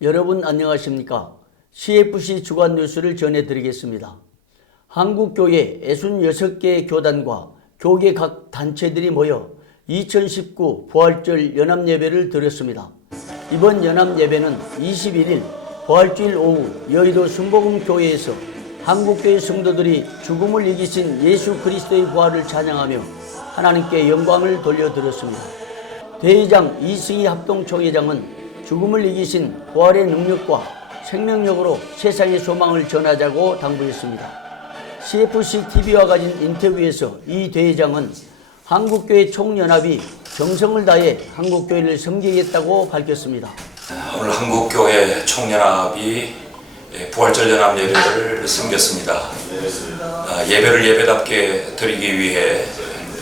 여러분 안녕하십니까? CFC 주간 뉴스를 전해드리겠습니다. 한국교회 66개의 교단과 교계 각 단체들이 모여 2019 부활절 연합예배를 드렸습니다. 이번 연합예배는 21일 부활주일 오후 여의도 순복음교회에서 한국교회 성도들이 죽음을 이기신 예수 그리스도의 부활을 찬양하며 하나님께 영광을 돌려드렸습니다. 대회장 이승희 합동총회장은 죽음을 이기신 부활의 능력과 생명력으로 세상의 소망을 전하자고 당부했습니다. CFC-TV와 가진 인터뷰에서 이 대회장은 한국교회 총연합이 정성을 다해 한국교회를 섬기겠다고 밝혔습니다. 오늘 한국교회 총연합이 부활절 연합 예배를 섬겼습니다. 예배를 예배답게 드리기 위해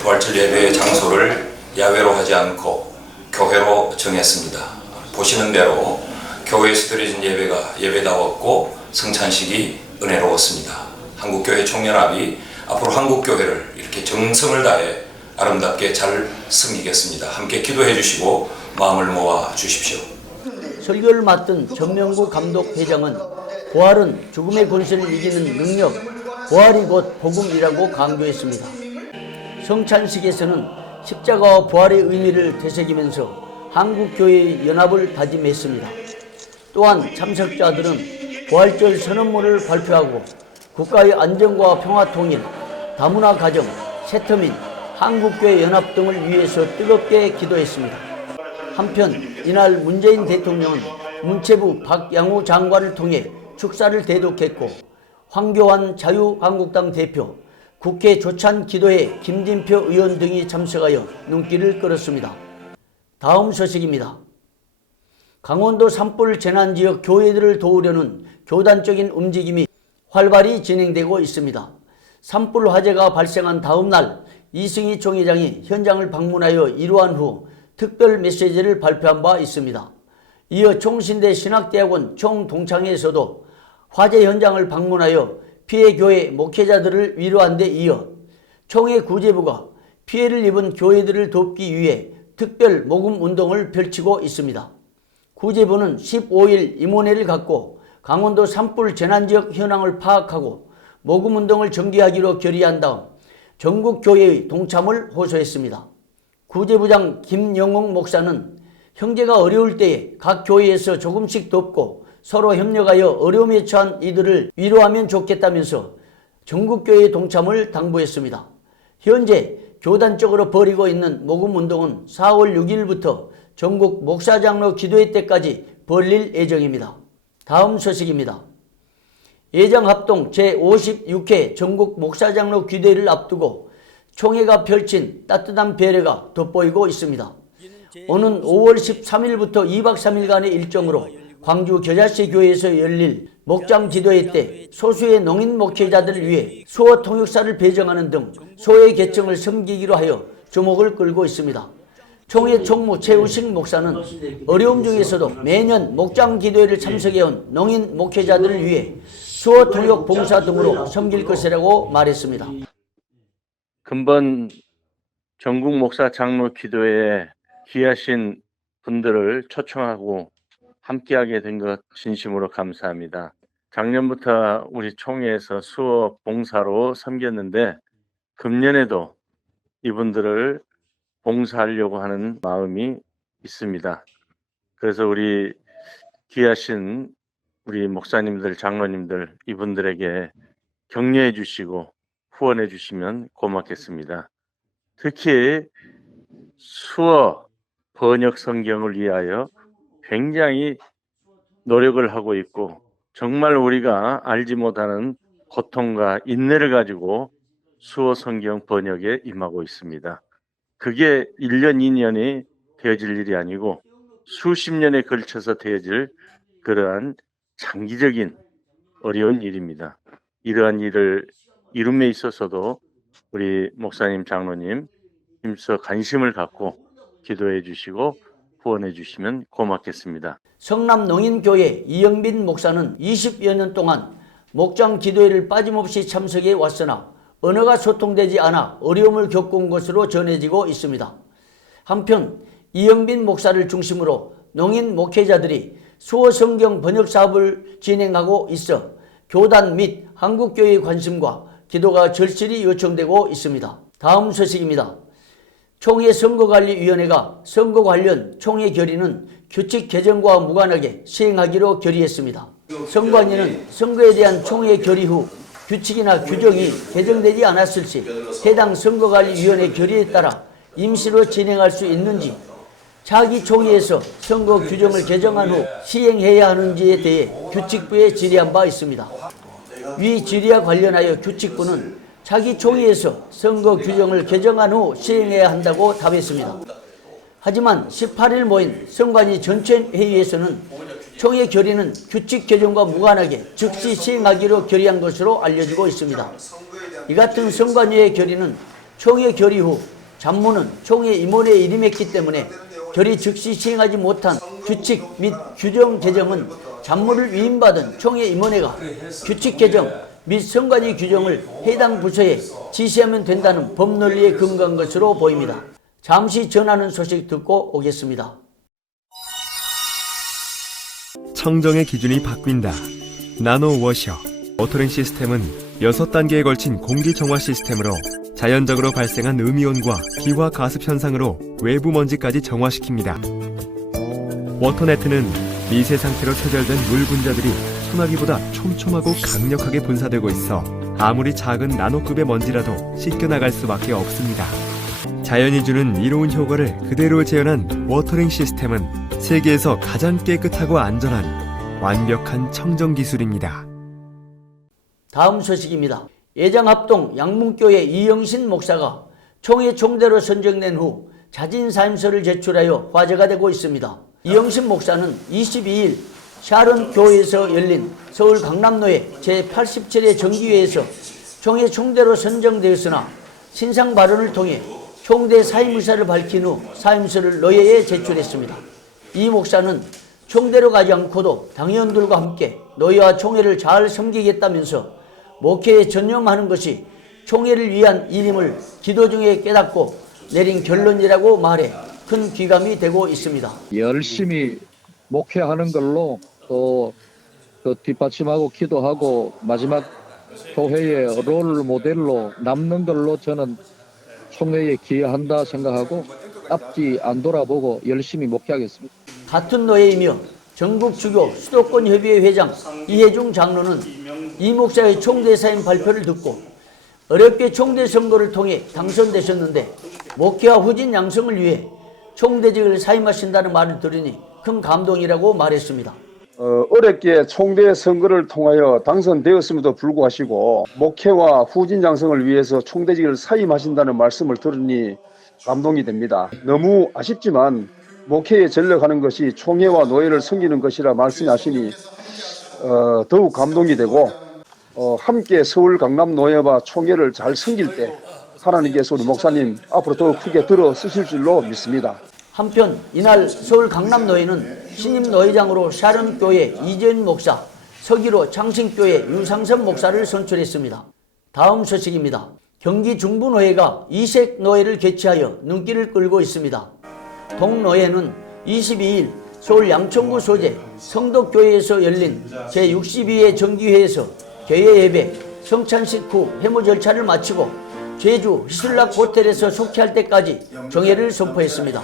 부활절 예배의 장소를 야외로 하지 않고 교회로 정했습니다. 보시는 대로 교회에서 드려진 예배가 예배다웠고 성찬식이 은혜로웠습니다. 한국교회 총연합이 앞으로 한국교회를 이렇게 정성을 다해 아름답게 잘 섬기겠습니다. 함께 기도해 주시고 마음을 모아 주십시오. 설교를 맡은 전명구 감독회장은 부활은 죽음의 권세를 이기는 능력, 부활이 곧 복음이라고 강조했습니다. 성찬식에서는 십자가와 부활의 의미를 되새기면서 한국교회의 연합을 다짐했습니다. 또한 참석자들은 부활절 선언문을 발표하고 국가의 안정과 평화 통일, 다문화 가정, 세터민, 한국교회 연합 등을 위해서 뜨겁게 기도했습니다. 한편 이날 문재인 대통령은 문체부 박양우 장관을 통해 축사를 대독했고 황교안 자유한국당 대표, 국회 조찬기도회 김진표 의원 등이 참석하여 눈길을 끌었습니다. 다음 소식입니다. 강원도 산불 재난지역 교회들을 도우려는 교단적인 움직임이 활발히 진행되고 있습니다. 산불 화재가 발생한 다음 날 이승희 총회장이 현장을 방문하여 이루한 후 특별 메시지를 발표한 바 있습니다. 이어 총신대 신학대학원 총동창회에서도 화재 현장을 방문하여 피해 교회 목회자들을 위로한 데 이어 총회 구제부가 피해를 입은 교회들을 돕기 위해 특별 모금 운동을 펼치고 있습니다. 구제부는 15일 임원회를 갖고 강원도 산불 재난지역 현황을 파악하고 모금 운동을 전개하기로 결의한 다음 전국 교회의 동참을 호소했습니다. 구제부장 김영웅 목사는 형제가 어려울 때에 각 교회에서 조금씩 돕고 서로 협력하여 어려움에 처한 이들을 위로하면 좋겠다면서 전국교회의 동참을 당부했습니다. 현재 교단적으로 벌이고 있는 모금운동은 4월 6일부터 전국 목사장로 기도회 때까지 벌릴 예정입니다. 다음 소식입니다. 예정합동 제56회 전국 목사장로 기도회를 앞두고 총회가 펼친 따뜻한 배려가 돋보이고 있습니다. 오는 5월 13일부터 2박 3일간의 일정으로 광주 겨자씨 교회에서 열릴 목장 기도회 때 소수의 농인 목회자들을 위해 수어 통역사를 배정하는 등 소외 계층을 섬기기로 하여 주목을 끌고 있습니다. 총회 총무 최우식 목사는 어려움 중에서도 매년 목장 기도회를 참석해온 농인 목회자들을 위해 수어 통역 봉사 등으로 섬길 것이라고 말했습니다. 근본 전국 목사 장로 기도회에 귀하신 분들을 초청하고 함께하게 된 것 진심으로 감사합니다. 작년부터 우리 총회에서 수어 봉사로 섬겼는데 금년에도 이분들을 봉사하려고 하는 마음이 있습니다. 그래서 우리 귀하신 우리 목사님들, 장로님들 이분들에게 격려해 주시고 후원해 주시면 고맙겠습니다. 특히 수어 번역 성경을 위하여 굉장히 노력을 하고 있고 정말 우리가 알지 못하는 고통과 인내를 가지고 수어 성경 번역에 임하고 있습니다. 그게 1년, 2년이 되어질 일이 아니고 수십 년에 걸쳐서 되어질 그러한 장기적인 어려운 일입니다. 이러한 일을 이룸에 있어서도 우리 목사님, 장로님 힘써 관심을 갖고 기도해 주시고 후원해 주시면 고맙겠습니다. 성남농인교회 이영빈 목사는 20여 년 동안 목장 기도회를 빠짐없이 참석해 왔으나 언어가 소통되지 않아 어려움을 겪은 것으로 전해지고 있습니다. 한편 이영빈 목사를 중심으로 농인 목회자들이 수어 성경 번역 사업을 진행하고 있어 교단 및 한국교회의 관심과 기도가 절실히 요청되고 있습니다. 다음 소식입니다. 총회 선거관리위원회가 선거 관련 총회 결의는 규칙 개정과 무관하게 시행하기로 결의했습니다. 선관위는 선거에 대한 총회 결의 후 규칙이나 규정이 개정되지 않았을 시 해당 선거관리위원회 결의에 따라 임시로 진행할 수 있는지, 차기 총회에서 선거 규정을 개정한 후 시행해야 하는지에 대해 규칙부에 질의한 바 있습니다. 위 질의와 관련하여 규칙부는 차기 총회에서 선거 규정을 개정한 후 시행해야 한다고 답했습니다. 하지만 18일 모인 선관위 전체 회의에서는 총회 결의는 규칙 개정과 무관하게 즉시 시행하기로 결의한 것으로 알려지고 있습니다. 이 같은 선관위의 결의는 총회 결의 후 잡무는 총회 임원회에 이름했기 때문에 결의 즉시 시행하지 못한 규칙 및 규정 개정은 잡무를 위임받은 총회 임원회가 규칙 개정 및 선관위 규정을 해당 부처에 지시하면 된다는 법논리에 근거한 것으로 보입니다. 잠시 전하는 소식 듣고 오겠습니다. 청정의 기준이 바뀐다. 나노워셔 워터링 시스템은 6단계에 걸친 공기정화 시스템으로 자연적으로 발생한 음이온과 기화 가습 현상으로 외부 먼지까지 정화시킵니다. 워터네트는 미세 상태로 체결된 물 분자들이 소나기보다 촘촘하고 강력하게 분사되고 있어 아무리 작은 나노급의 먼지라도 씻겨나갈 수밖에 없습니다. 자연이 주는 이로운 효과를 그대로 재현한 워터링 시스템은 세계에서 가장 깨끗하고 안전한 완벽한 청정 기술입니다. 다음 소식입니다. 예장합동 양문교회 이영신 목사가 총회 총대로 선정된 후 자진사임서를 제출하여 화제가 되고 있습니다. 이영신 목사는 22일 샤론 교회에서 열린 서울 강남노회 제87회 정기회에서 총회 총대로 선정되었으나 신상 발언을 통해 총대 사임 의사를 밝힌 후 사임서를 노회에 제출했습니다. 이 목사는 총대로 가지 않고도 당회원들과 함께 노회와 총회를 잘 섬기겠다면서 목회에 전념하는 것이 총회를 위한 일임을 기도 중에 깨닫고 내린 결론이라고 말해 큰 귀감이 되고 있습니다. 열심히 목회하는 걸로 또 뒷받침하고 기도하고 마지막 교회의 롤 모델로 남는 걸로 저는 총회에 기여한다 생각하고 앞뒤 안 돌아보고 열심히 목회하겠습니다. 같은 노예이며 전국주교 수도권협의회 회장 이해중 장로는 이 목사의 총대 사임 발표를 듣고 어렵게 총대 선거를 통해 당선되셨는데 목회와 후진 양성을 위해 총대직을 사임하신다는 말을 들으니 큰 감동이라고 말했습니다. 어렵게 총대 선거를 통하여 당선되었음에도 불구하고 목회와 후진 양성을 위해서 총대직을 사임하신다는 말씀을 들으니 감동이 됩니다. 너무 아쉽지만 목회에 전력하는 것이 총회와 노회를 섬기는 것이라 말씀하시니 더욱 감동이 되고 함께 서울 강남 노회와 총회를 잘 섬길 때 하나님께서 우리 목사님 앞으로 더욱 크게 들어 쓰실 줄로 믿습니다. 한편 이날 서울 강남 노회는 신임 노회장으로 샤론교회 이재은 목사, 서기로 창신교회 유상선 목사를 선출했습니다. 다음 소식입니다. 경기 중부노회가 이색 노회를 개최하여 눈길을 끌고 있습니다. 동노회는 22일 서울 양천구 소재 성덕교회에서 열린 제62회 정기회에서 개회 예배, 성찬식 후 회무 절차를 마치고 제주 히슬락 호텔에서 속회할 때까지 정회를 선포했습니다.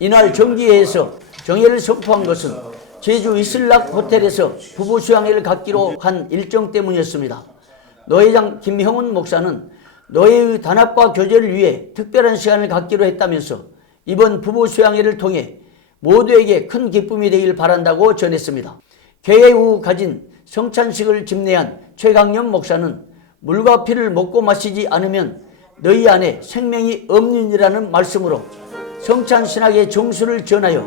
이날 정기회에서 정회를 선포한 것은 제주 히슬락 호텔에서 부부 수양회를 갖기로 한 일정 때문이었습니다. 노회장 김형훈 목사는 노회의 단합과 교제를 위해 특별한 시간을 갖기로 했다면서 이번 부부 수양회를 통해 모두에게 큰 기쁨이 되길 바란다고 전했습니다. 개회 후 가진 성찬식을 집례한 최강년 목사는 물과 피를 먹고 마시지 않으면 너희 안에 생명이 없느니라는 말씀으로 성찬신학의 정수를 전하여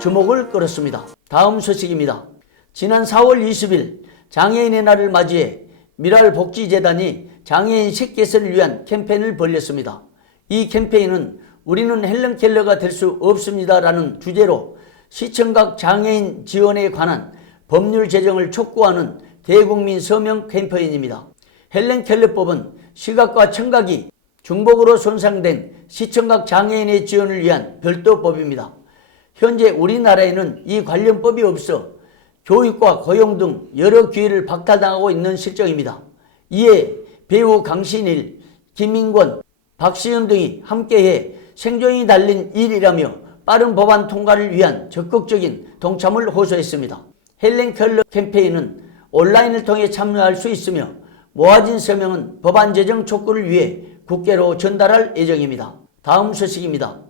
주목을 끌었습니다. 다음 소식입니다. 지난 4월 20일 장애인의 날을 맞이해 미랄복지재단이 장애인 식개선을 위한 캠페인을 벌였습니다. 이 캠페인은 우리는 헬렌 켈러가 될 수 없습니다라는 주제로 시청각 장애인 지원에 관한 법률 제정을 촉구하는 대국민 서명 캠페인입니다. 헬렌 켈러법은 시각과 청각이 중복으로 손상된 시청각 장애인의 지원을 위한 별도 법입니다. 현재 우리나라에는 이 관련 법이 없어 교육과 고용 등 여러 기회를 박탈당하고 있는 실정입니다. 이에 배우 강신일, 김인권, 박시현 등이 함께해 생존이 달린 일이라며 빠른 법안 통과를 위한 적극적인 동참을 호소했습니다. 헬렌 켈러 캠페인은 온라인을 통해 참여할 수 있으며 모아진 서명은 법안 제정 촉구를 위해 국회로 전달할 예정입니다. 다음 소식입니다.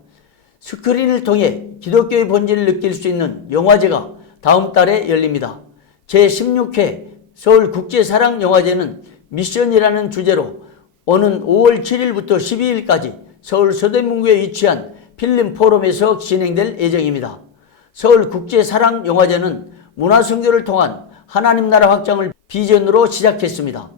스크린을 통해 기독교의 본질을 느낄 수 있는 영화제가 다음 달에 열립니다. 제16회 서울국제사랑영화제는 미션이라는 주제로 오는 5월 7일부터 12일까지 서울 서대문구에 위치한 필름 포럼에서 진행될 예정입니다. 서울국제사랑영화제는 문화선교를 통한 하나님 나라 확장을 비전으로 시작했습니다.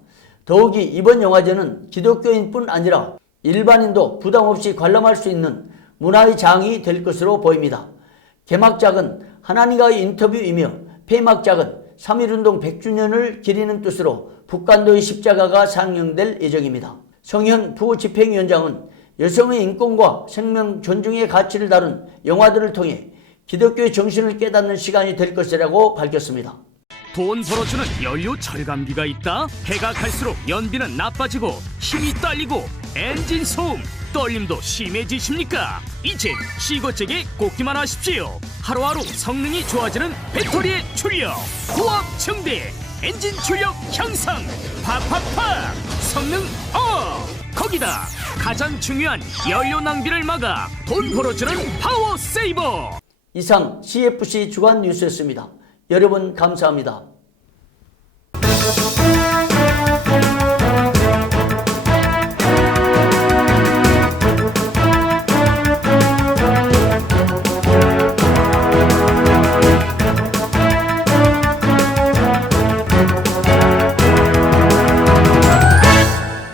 더욱이 이번 영화제는 기독교인뿐 아니라 일반인도 부담 없이 관람할 수 있는 문화의 장이 될 것으로 보입니다. 개막작은 하나님과의 인터뷰이며 폐막작은 3.1운동 100주년을 기리는 뜻으로 북한도의 십자가가 상영될 예정입니다. 성현 부집행위원장은 여성의 인권과 생명 존중의 가치를 다룬 영화들을 통해 기독교의 정신을 깨닫는 시간이 될 것이라고 밝혔습니다. 돈 벌어주는 연료 절감기가 있다? 해가 갈수록 연비는 나빠지고 힘이 딸리고 엔진 소음, 떨림도 심해지십니까? 이젠 시거잭에 꽂기만 하십시오. 하루하루 성능이 좋아지는 배터리의 출력, 고압 증대, 엔진 출력 향상, 팍팍팍 성능 업! 거기다 가장 중요한 연료 낭비를 막아 돈 벌어주는 파워 세이버. 이상 CFC 주간 뉴스였습니다. 여러분 감사합니다.